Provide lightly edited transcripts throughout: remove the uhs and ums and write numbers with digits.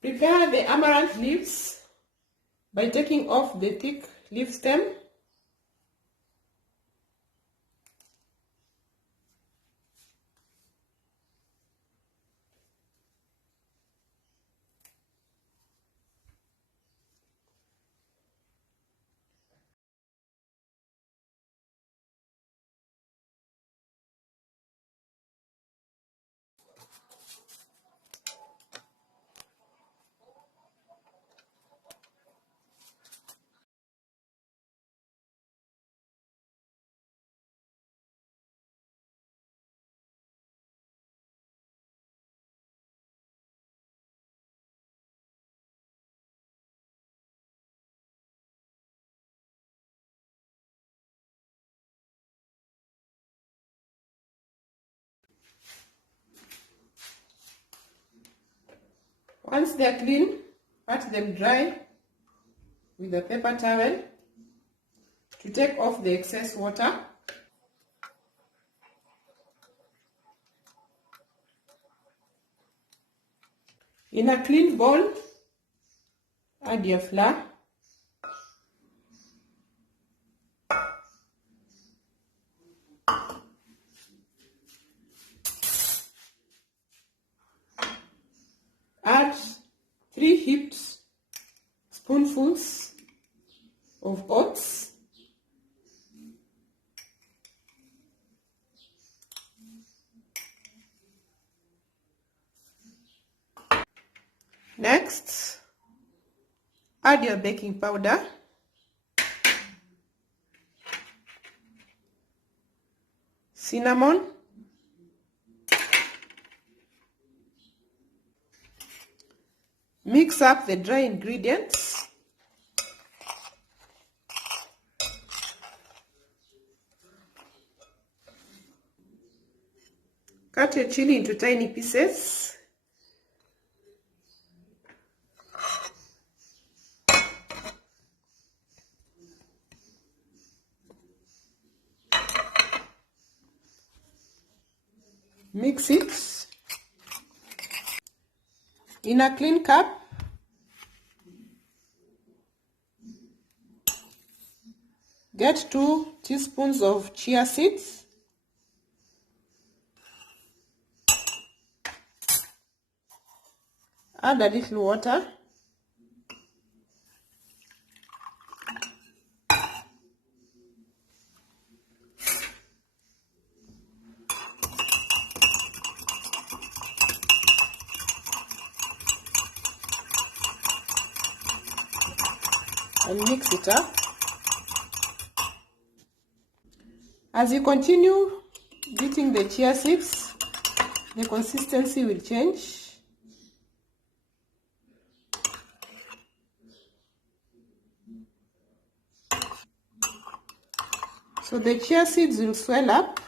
Prepare the amaranth leaves by taking off the thick leaf stem. Once they are clean, pat them dry with a paper towel to take off the excess water. In a clean bowl, add your flour, add 3 heaped spoonfuls of oats, next add your baking powder, cinnamon, mix up the dry ingredients, cut your chili into tiny pieces, mix it. In a clean cup, get 2 teaspoons of chia seeds, add a little water, and mix it up. As you continue beating the chia seeds, the consistency will change. So the chia seeds will swell up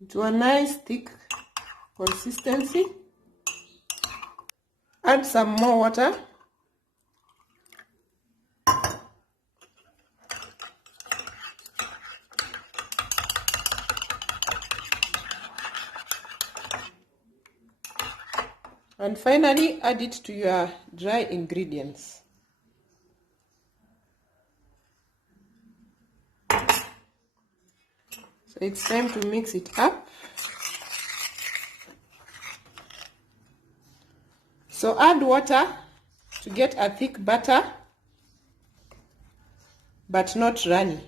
into a nice thick consistency. Add some more water. And finally, add it to your dry ingredients. So it's time to mix it up. So add water to get a thick batter, but not runny.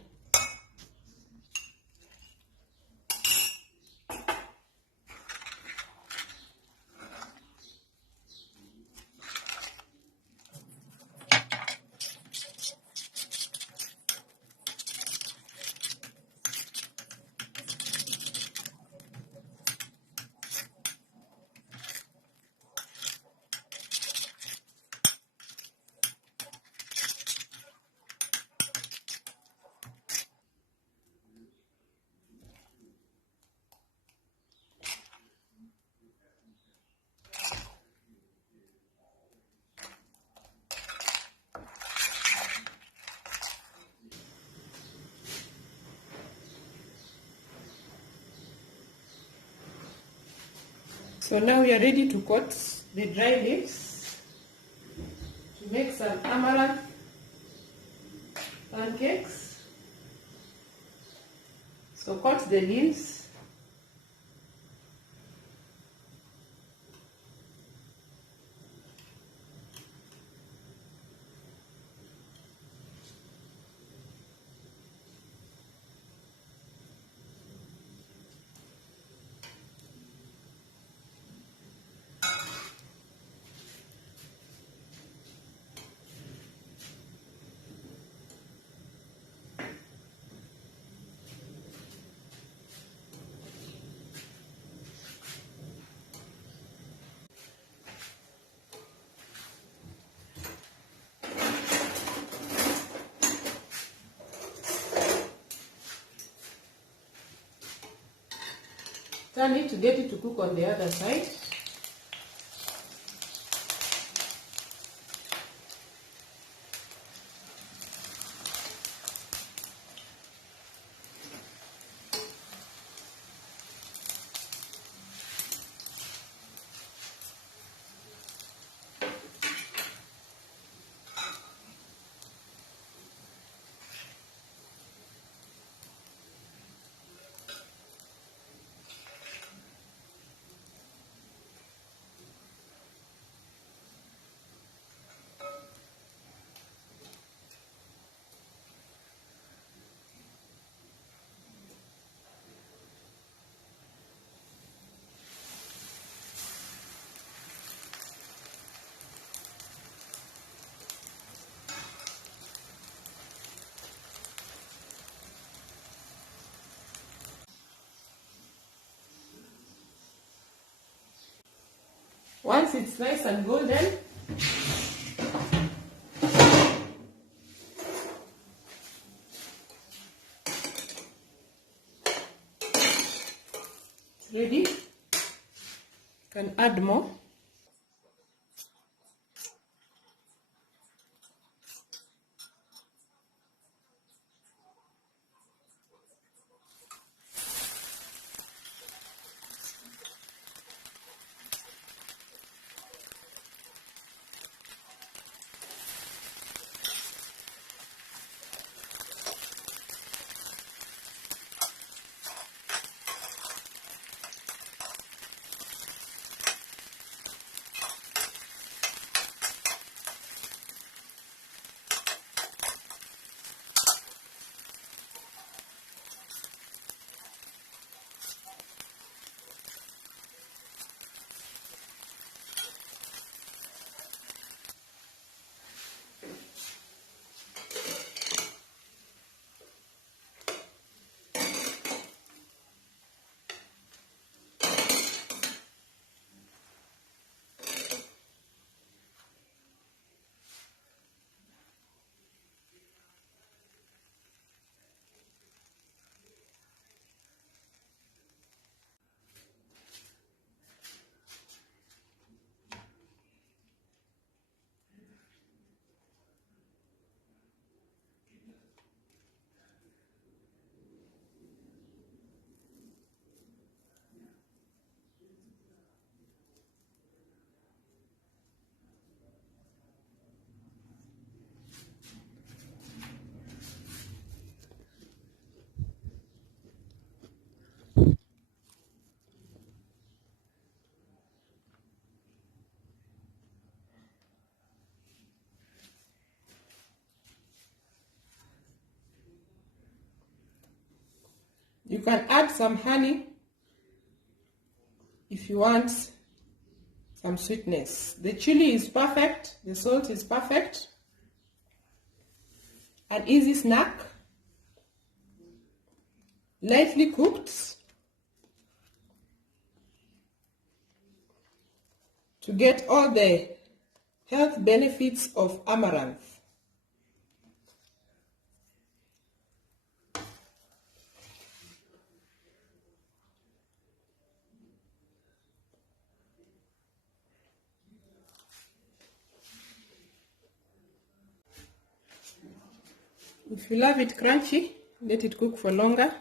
So now we are ready to coat the dry leaves to make some amaranth pancakes. So coat the leaves. Turn it to get it to cook on the other side. Once it's nice and golden, it's ready. You can add more. You can add some honey if you want some sweetness. The chili is perfect, the salt is perfect. An easy snack, lightly cooked, to get all the health benefits of amaranth. If you love it crunchy, let it cook for longer.